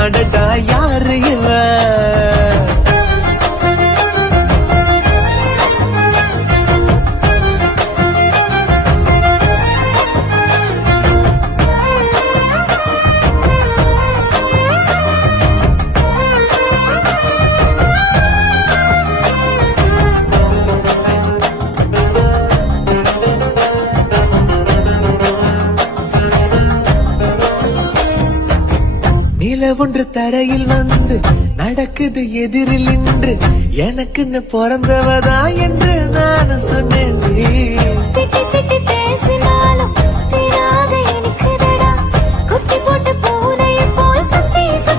அடடா யாரு இவன்? நில ஒன்று தரையில் வந்து நடக்குது எதிரில் நின்று எனக்குன்னு பிறந்தவதா என்று நான் சொன்னேன். திட்டி திட்டி பேசினா